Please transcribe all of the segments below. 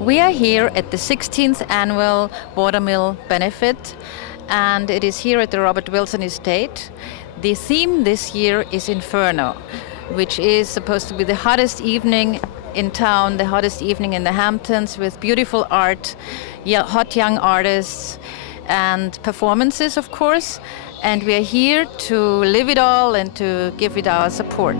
We are here at the 16th Annual Watermill Benefit, and it is here at the Robert Wilson Estate. The theme this year is Inferno, which is supposed to be the hottest evening in town, the hottest evening in the Hamptons, with beautiful art, hot young artists, and performances, of course. And we are here to live it all and to give it our support.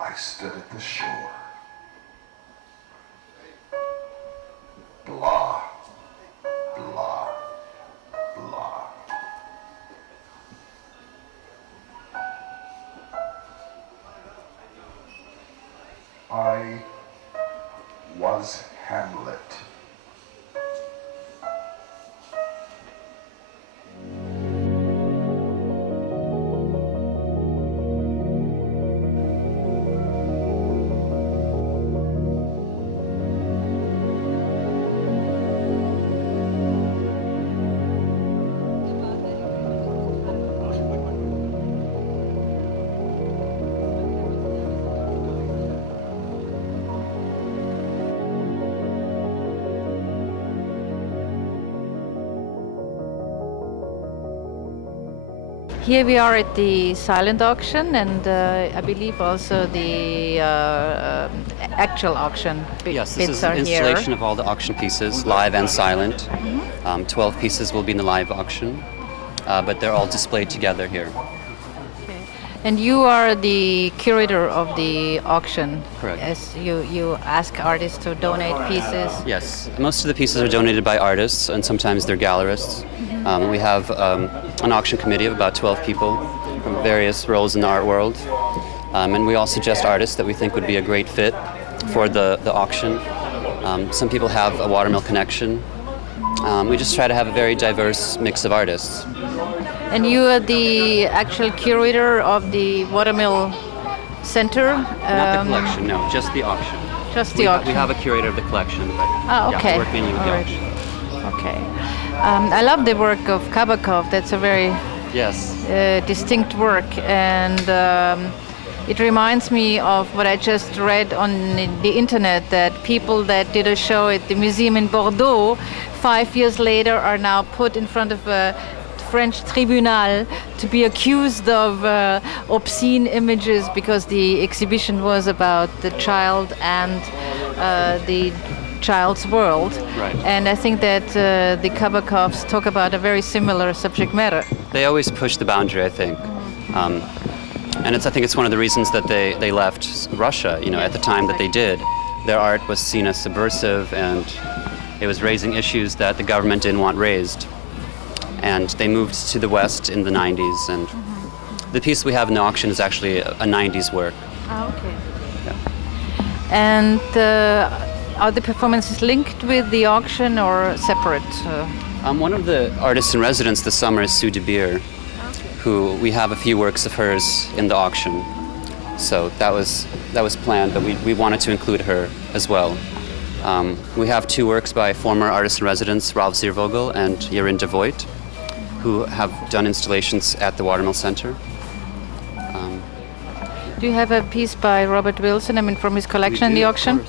I stood at the shore. Blah, blah, blah. I was Hamlet. Here we are at the silent auction, and I believe also the actual auction Yes, this bits is an are installation here. of all the auction pieces, live and silent. 12 pieces will be in the live auction, but they're all displayed together here. Okay. And you are the curator of the auction. Correct. As you ask artists to donate pieces. Yes, most of the pieces are donated by artists, and sometimes they're gallerists. We have an auction committee of about 12 people from various roles in the art world. And we all suggest artists that we think would be a great fit for the auction. Some people have a watermill connection. We just try to have a very diverse mix of artists. And you are the actual curator of the Watermill Center? Not the collection, no, just the auction. Just the auction. We have a curator of the collection, but okay. yeah, we're working with the All right. auction. Okay. I love the work of Kabakov. That's a very Yes. distinct work, and it reminds me of what I just read on the internet, that people that did a show at the museum in Bordeaux 5 years later are now put in front of a French tribunal to be accused of obscene images because the exhibition was about the child and the child's world. Right. And I think that the Kabakovs talk about a very similar subject matter. They always push the boundary, I think. And I think it's one of the reasons that they left Russia, at the time that they did. Their art was seen as subversive, and it was raising issues that the government didn't want raised. And they moved to the West in the 90s, and the piece we have in the auction is actually a 90s work. Ah, okay. Yeah. And are the performances linked with the auction or separate? One of the artists in residence this summer is Sue De Beer, who we have a few works of hers in the auction. So that was planned, but we wanted to include her as well. We have two works by former artist in residence Ralph Ziervogel and Jeroen de Voigt, who have done installations at the Watermill Center. Do you have a piece by Robert Wilson, from his collection in the auction?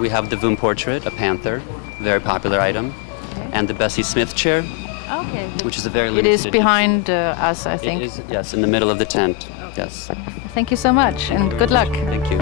We have the Voom portrait, a panther, very popular item, and the Bessie Smith chair, Okay. which is a very It limited is edition. behind us, I think. It is, yes, in the middle of the tent. Yes. Thank you so much, and good luck. Thank you.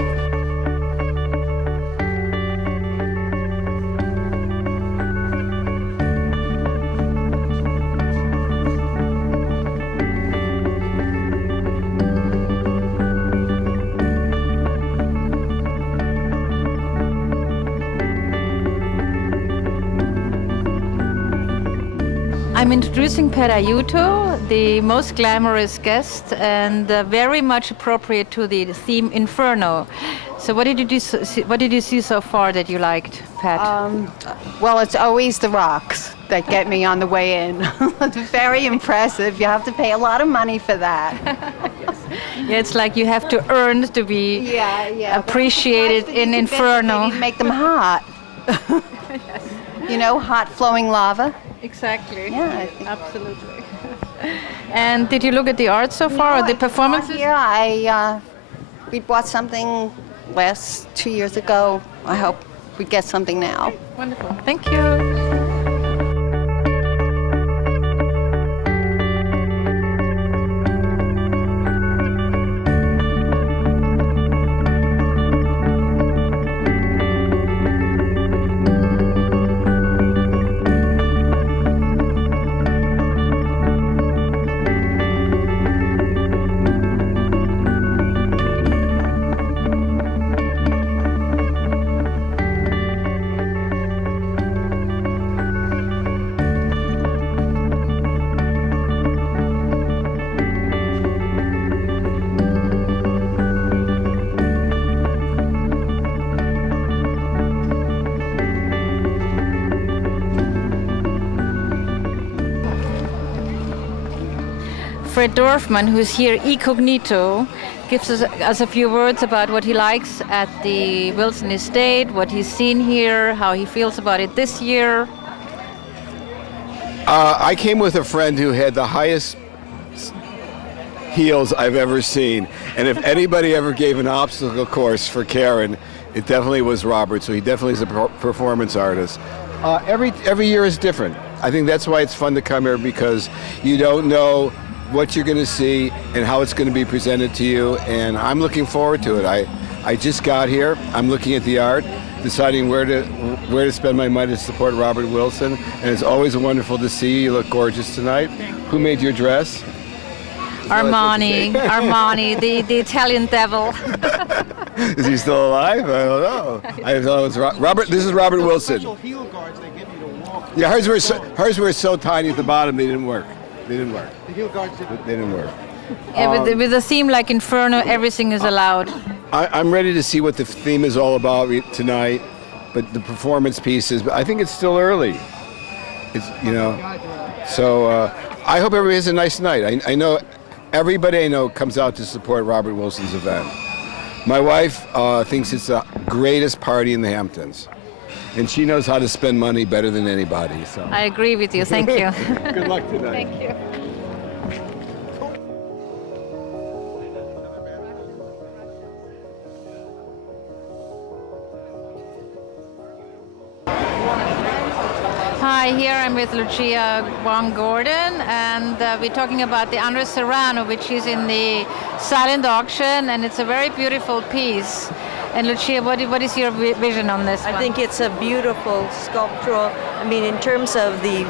I'm introducing Per Aiuto, the most glamorous guest, and very much appropriate to the theme Inferno. So, what did you see so far that you liked, Pat? Well, it's always the rocks that get me on the way in. It's very impressive. You have to pay a lot of money for that. Yeah, it's like you have to earn to be appreciated in Inferno. They need to make them hot. Hot flowing lava. Exactly. Yeah, I think- absolutely. And did you look at the art so far, or the performances? Yeah, we bought something 2 years ago. I hope we get something now. Wonderful. Thank you. Fred Dorfman, who's here incognito, gives us a few words about what he likes at the Wilson Estate, what he's seen here, how he feels about it this year. I came with a friend who had the highest heels I've ever seen, and if anybody ever gave an obstacle course for Karen, it definitely was Robert. So he definitely is a performance artist. Every year is different. I think that's why it's fun to come here, because you don't know what you're going to see and how it's going to be presented to you, and I'm looking forward to it. I just got here. I'm looking at the art, deciding where to spend my money to support Robert Wilson, and it's always wonderful to see you. You look gorgeous tonight. Who made your dress? Armani, the Italian devil. Is he still alive? I don't know. I thought it was Robert. This is Robert Wilson. Heel guards they give you to walk. Yeah, hers were so tiny at the bottom they didn't work. They The heel guards didn't. didn't work. Yeah, with a theme like Inferno, everything is allowed. I'm ready to see what the theme is all about tonight, but the performance pieces. I think it's still early. It's so I hope everybody has a nice night. I know everybody I know comes out to support Robert Wilson's event. My wife thinks it's the greatest party in the Hamptons, and she knows how to spend money better than anybody. So I agree with you. Thank you. good luck tonight. Thank you. Hi, Hi, here I'm with Lucia Wong Gordon, and we're talking about the Andres Serrano, which is in the silent auction, and it's a very beautiful piece. And Lucia, what is your vision on this one? I think it's a beautiful sculptural, I mean, in terms of the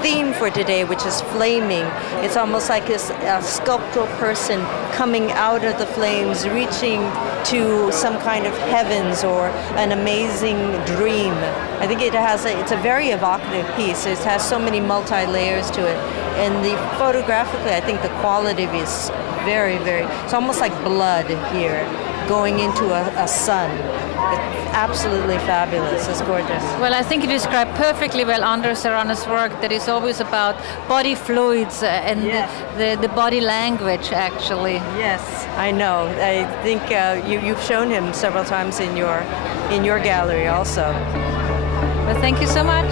theme for today, which is flaming, it's almost like a sculptural person coming out of the flames, reaching to some kind of heavens or an amazing dream. I think it's a very evocative piece. It has so many multi-layers to it. And photographically, I think the quality is very, it's almost like blood here, going into a sun. It's absolutely fabulous. It's gorgeous. Well, I think you described perfectly well Andres Serrano's work that is always about body fluids and Yes. the body language, actually. Yes, I know. I think you've shown him several times in your gallery also. Well, thank you so much.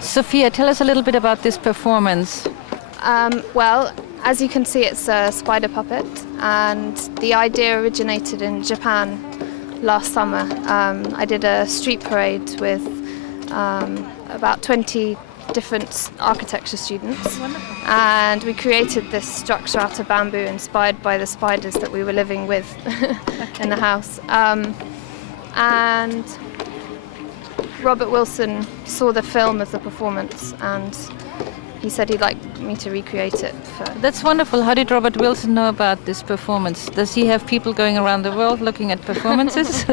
Sophia, tell us a little bit about this performance. Well, as you can see, it's a spider puppet, and the idea originated in Japan last summer. I did a street parade with about 20 different architecture students, and we created this structure out of bamboo inspired by the spiders that we were living with in the house. And Robert Wilson saw the film of the performance, and he said he'd like me to recreate it. That's wonderful. How did Robert Wilson know about this performance? Does he have people going around the world looking at performances?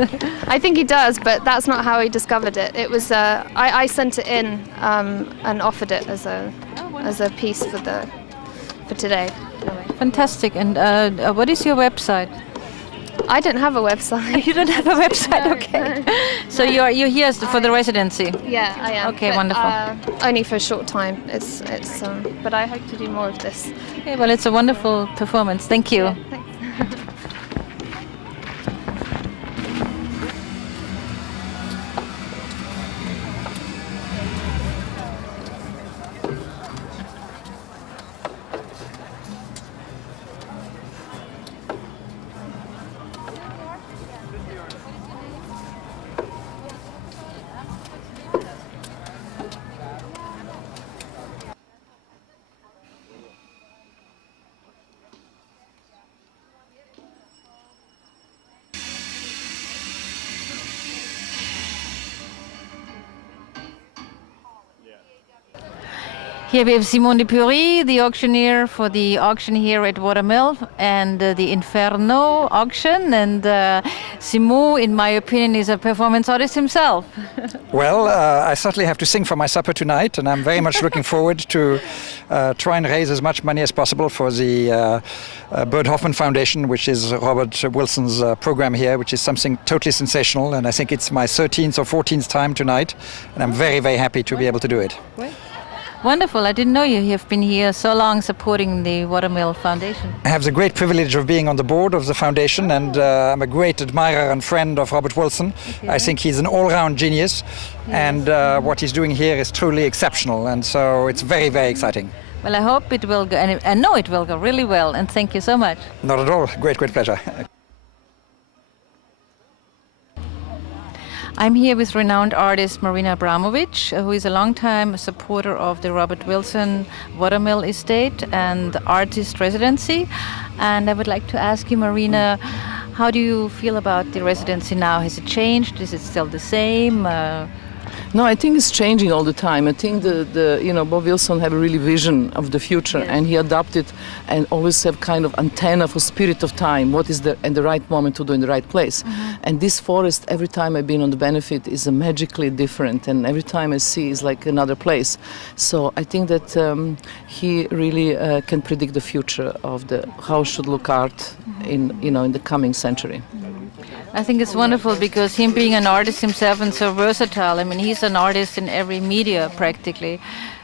I think he does, but that's not how he discovered it. It was I sent it in and offered it as a piece for today. Fantastic. And what is your website? I don't have a website. You don't have a website, okay. So you're here for the residency? Yeah, I am. Okay, but, wonderful. Only for a short time. But I hope to do more of this. Okay, well, it's a wonderful performance. Thank you. Yeah, thanks. Here we have Simon de Pury, the auctioneer for the auction here at Watermill and the Inferno auction. And Simon, in my opinion, is a performance artist himself. Well, I certainly have to sing for my supper tonight, and I'm very much looking forward to try and raise as much money as possible for the Bert Hoffman Foundation, which is Robert Wilson's program here, which is something totally sensational. And I think it's my 13th or 14th time tonight, and I'm very, very happy to be able to do it. Wonderful. I didn't know you have been here so long supporting the Watermill Foundation. I have the great privilege of being on the board of the foundation, and I'm a great admirer and friend of Robert Wilson. Okay. I think he's an all-round genius, and what he's doing here is truly exceptional, and so it's very, very exciting. Well, I hope it will go, and I know it will go really well, and thank you so much. Not at all. Great, great pleasure. I'm here with renowned artist Marina Abramovich, who is a long-time supporter of the Robert Wilson Watermill Estate and artist residency. And I would like to ask you, Marina, how do you feel about the residency now? Has it changed? Is it still the same? No, I think it's changing all the time. I think Bob Wilson had a really vision of the future, yes. And he adopted and always have kind of antenna for spirit of time. What is the right moment to do in the right place? Mm-hmm. And this forest, every time I've been on the benefit, is magically different, and every time I see is like another place. So I think that he really can predict the future of how should look art in the coming century. I think it's wonderful because him being an artist himself and so versatile, I mean, he's an artist in every media practically.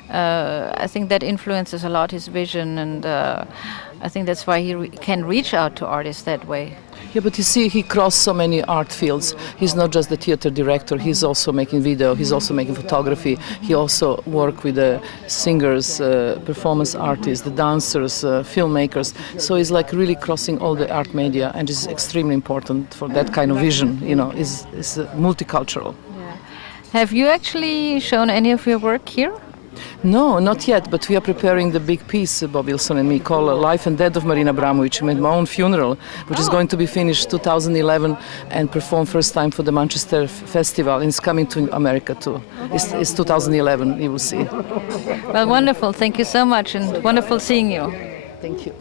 I think that influences a lot his vision, and I think that's why he can reach out to artists that way. Yeah, but you see, he crossed so many art fields. He's not just the theater director, he's also making video, he's also making photography. He also works with the singers, performance artists, the dancers, filmmakers. So he's like really crossing all the art media, and it's extremely important for that kind of vision, is multicultural. Yeah. Have you actually shown any of your work here? No, not yet, but we are preparing the big piece, Bob Wilson and me, called Life and Death of Marina Abramovich, my own funeral, which is going to be finished 2011 and performed first time for the Manchester Festival, and it's coming to America too. It's 2011, you will see. Well, wonderful. Thank you so much, and wonderful seeing you. Thank you.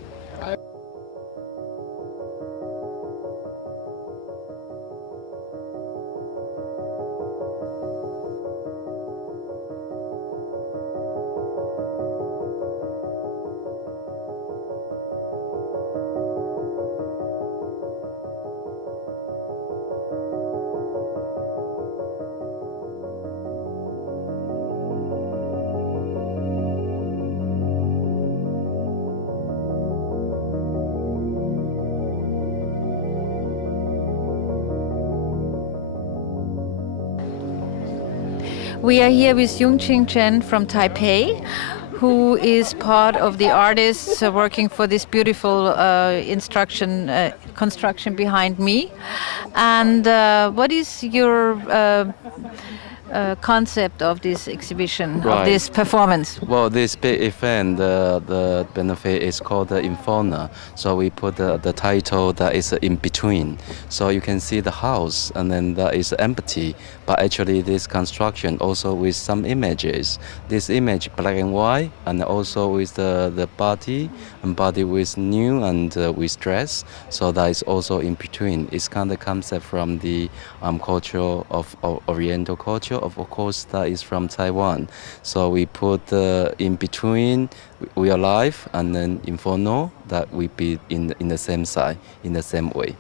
We are here with Yung-Hsien Chen from Taipei, who is part of the artists working for this beautiful construction behind me. And what is your concept of this exhibition, of this performance? Well, this big event, the benefit is called the Inferno. So we put the title that is in between. So you can see the house, and then that is empty. But actually, this construction also with some images. This image black and white, and also with the body, and body with new and with dress. So that is also in between. It's kind of concept from the culture of Oriental culture. Of course, that is from Taiwan. So we put in between, we are live, and then Inferno, that we be in the same side, in the same way.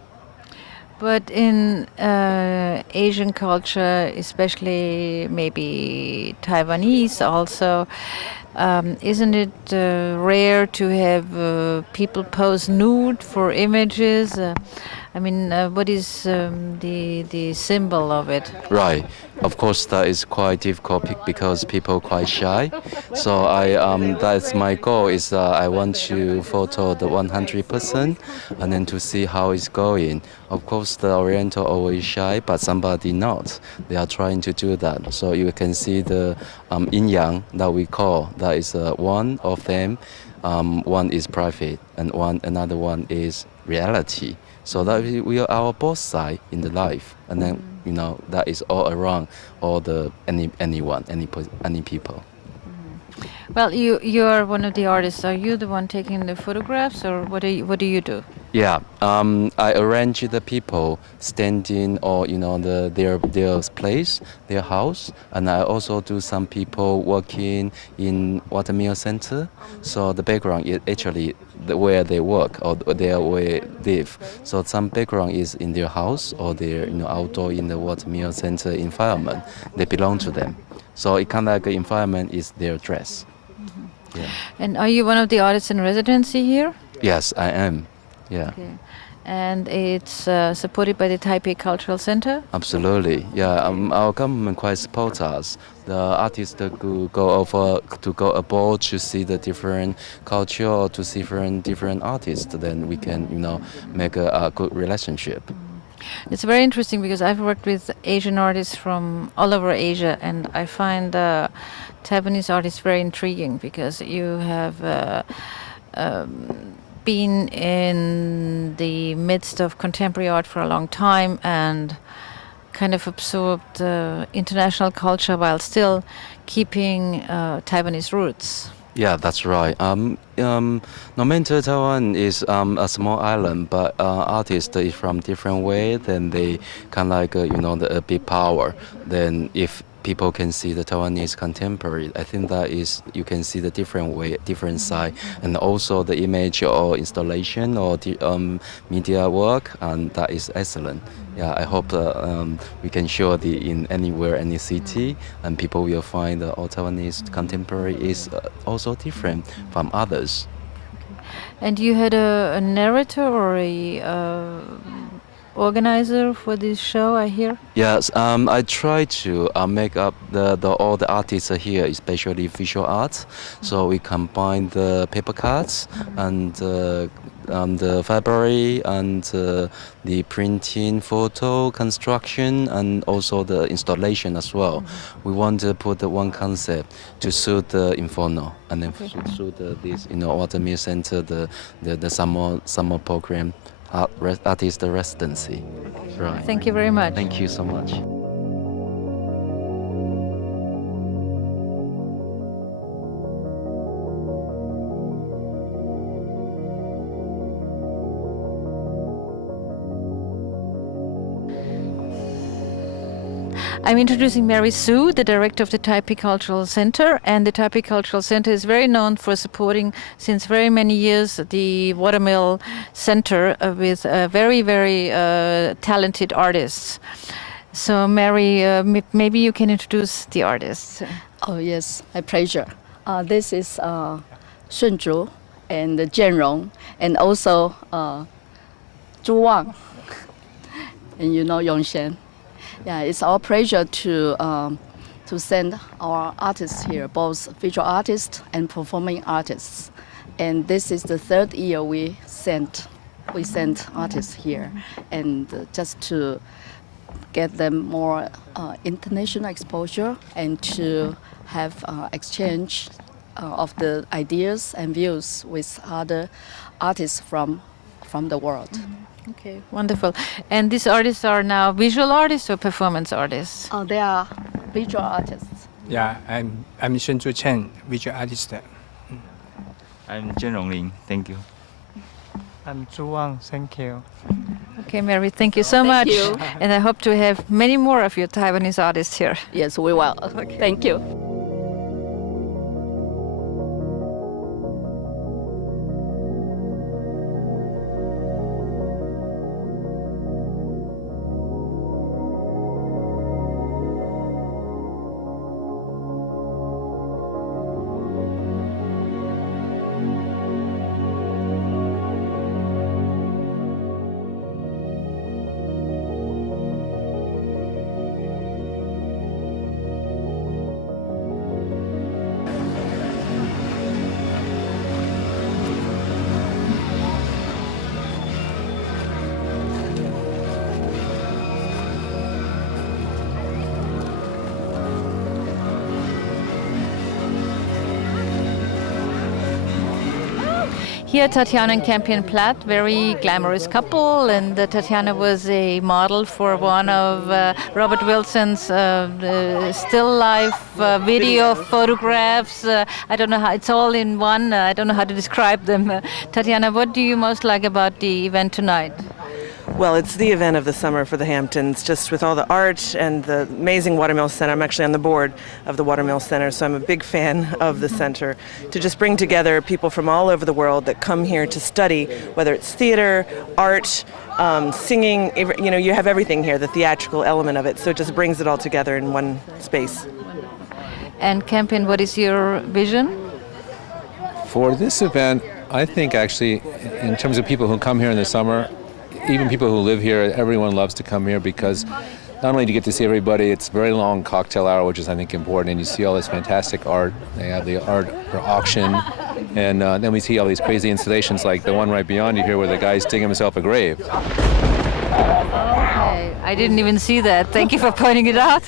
But in Asian culture, especially maybe Taiwanese also, isn't it rare to have people pose nude for images? What is the symbol of it? Right. Of course, that is quite difficult because people are quite shy. So that's my goal. Is I want to photo the 100% and then to see how it's going. Of course, the Oriental always shy, but somebody not. They are trying to do that. So you can see the yin yang that we call. That is one of them. One is private, and another one is reality. So that we are our both sides in the life, and then that is all around all the any people. Well, you are one of the artists. Are you the one taking the photographs, or what do you do? Yeah, I arrange the people standing or their place, their house, and I also do some people working in Watermill Center. So the background is actually where they work or where they live. So some background is in their house or their outdoor in the Watermill Center environment. They belong to them. So it kind of like the environment is their dress. Yeah. And are you one of the artists in residency here? Yes, I am. Yeah. Okay. And it's supported by the Taipei Cultural Center? Absolutely. Yeah. Our government quite supports us. The artists that go abroad to see the different culture or to see different artists, then we can make a good relationship. It's very interesting because I've worked with Asian artists from all over Asia, and I find Taiwanese artists very intriguing because you have been in the midst of contemporary art for a long time and kind of absorbed international culture while still keeping Taiwanese roots. Yeah, that's right. No matter Taiwan is a small island, but artists is from different way. Then they kind of like the big power. Then if people can see the Taiwanese contemporary, I think that is you can see the different way, different side, and also the image or installation or the media work, and that is excellent. Yeah, I hope we can show in anywhere, any city, and people will find that Taiwanese contemporary is also different from others. And you had a narrator or a organizer for this show, I hear? Yes, I try to make up all the artists here, especially visual arts. So we combine the paper cards and the fabric and the printing, photo, construction, and also the installation as well. We want to put the one concept to suit the Inferno and then suit this Watermill Center, the summer program. Artist residency. Right. Thank you very much. Thank you so much. I'm introducing Mary Hsu, the director of the Taipei Cultural Center, and the Taipei Cultural Center is very known for supporting, since very many years, the Watermill Center with very, very talented artists. So, Mary, maybe you can introduce the artists. Oh, yes, my pleasure. This is Shun Chu and Jianrong, and also Chu-Wang, and Yung-Hsien. Yeah, it's our pleasure to send our artists here, both visual artists and performing artists. And this is the third year we sent artists here, and just to get them more international exposure and to have exchange of the ideas and views with other artists from the world. Okay, wonderful. And these artists are now visual artists or performance artists? They are visual artists. Yeah, I'm Shun Chu Chen, visual artist. I'm Chinen Jung Lin. Thank you. I'm Chu-Wang. Thank you. Okay, Mary, thank you so much. You. And I hope to have many more of your Taiwanese artists here. Yes, we will. Okay. Thank you. Here, Tatiana and Campion Platt, very glamorous couple, and Tatiana was a model for one of Robert Wilson's still life video photographs. I don't know how, it's all in one, I don't know how to describe them. Tatiana, what do you most like about the event tonight? Well, it's the event of the summer for the Hamptons, just with all the art and the amazing Watermill Center. I'm actually on the board of the Watermill Center, so I'm a big fan of the center. To just bring together people from all over the world that come here to study, whether it's theater, art, singing, you know, you have everything here, the theatrical element of it, so it just brings it all together in one space. And Campion, what is your vision? For this event, I think actually, in terms of people who come here in the summer, even people who live here, everyone loves to come here because not only do you get to see everybody, it's a very long cocktail hour, which is, I think, important, and you see all this fantastic art. They have the art for auction, and then we see all these crazy installations like the one right beyond you here where the guy's digging himself a grave. Okay, I didn't even see that. Thank you for pointing it out.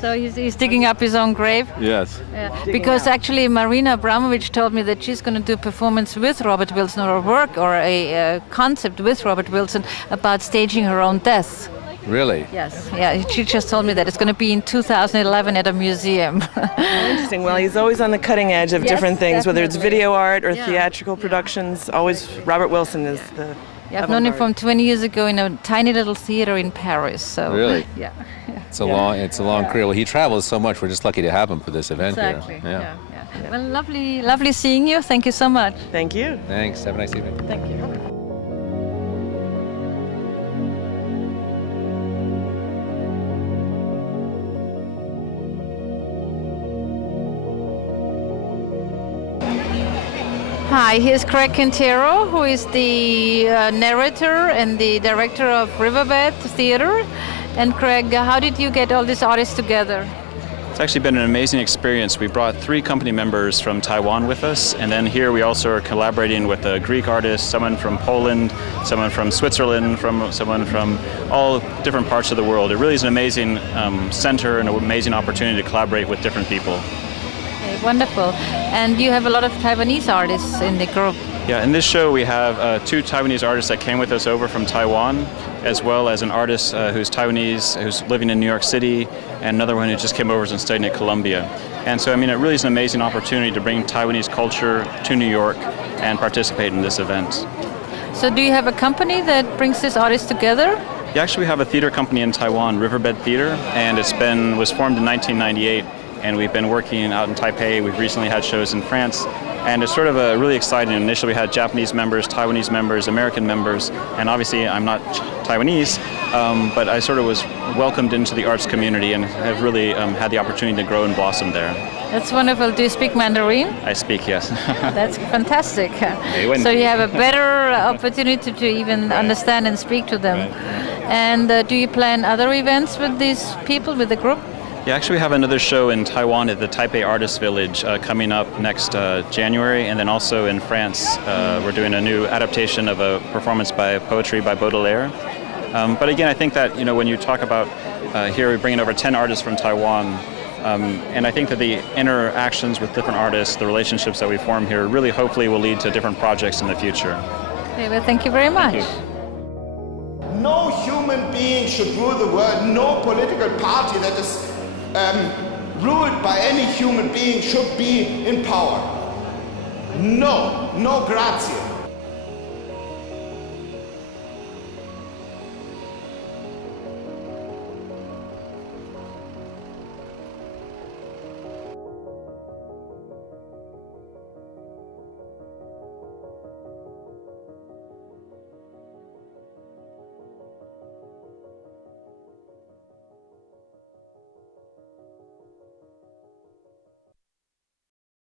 So he's digging up his own grave? Yes. Yeah. Because actually Marina Abramovich told me that she's going to do a performance with Robert Wilson, or a work or a concept with Robert Wilson about staging her own death. Really? Yes. Yeah, she just told me that it's going to be in 2011 at a museum. Interesting. Well, he's always on the cutting edge of different things, whether it's video art or theatrical productions. Always Robert Wilson is the... Yeah, I've known him from 20 years ago in a tiny little theater in Paris. So really? Yeah. It's a long career. Well, he travels so much. We're just lucky to have him for this event exactly. here. Yeah. Well, lovely seeing you. Thank you so much. Thank you. Thanks. Have a nice evening. Thank you. Hi, here's Craig Quintero, who is the narrator and the director of Riverbed Theater. And Craig, how did you get all these artists together? It's actually been an amazing experience. We brought 3 company members from Taiwan with us, and then here we also are collaborating with a Greek artist, someone from Poland, someone from Switzerland, someone from all different parts of the world. It really is an amazing center and an amazing opportunity to collaborate with different people. Okay, wonderful. And you have a lot of Taiwanese artists in the group. Yeah, in this show we have 2 Taiwanese artists that came with us over from Taiwan, as well as an artist who's Taiwanese, who's living in New York City, and another one who just came over and studied at Columbia. And so, I mean, it really is an amazing opportunity to bring Taiwanese culture to New York and participate in this event. So do you have a company that brings these artists together? Yeah, actually we have a theater company in Taiwan, Riverbed Theater, and was formed in 1998, and we've been working out in Taipei. We've recently had shows in France. And it's sort of a really exciting. Initially we had Japanese members, Taiwanese members, American members, and obviously I'm not Taiwanese, but I sort of was welcomed into the arts community and have really had the opportunity to grow and blossom there. That's wonderful. Do you speak Mandarin? I speak, yes. That's fantastic. So you have a better opportunity to even understand and speak to them. And do you plan other events with these people, with the group? Yeah, actually we have another show in Taiwan at the Taipei Artist Village coming up next January, and then also in France we're doing a new adaptation of a performance by poetry by Baudelaire. But again, I think that, you know, when you talk about here we're bringing over 10 artists from Taiwan, and I think that the interactions with different artists, the relationships that we form here, really hopefully will lead to different projects in the future. Okay, well, thank you very much. No human being should rule the world. No political party that is ruled by any human being should be in power. No, no grazie.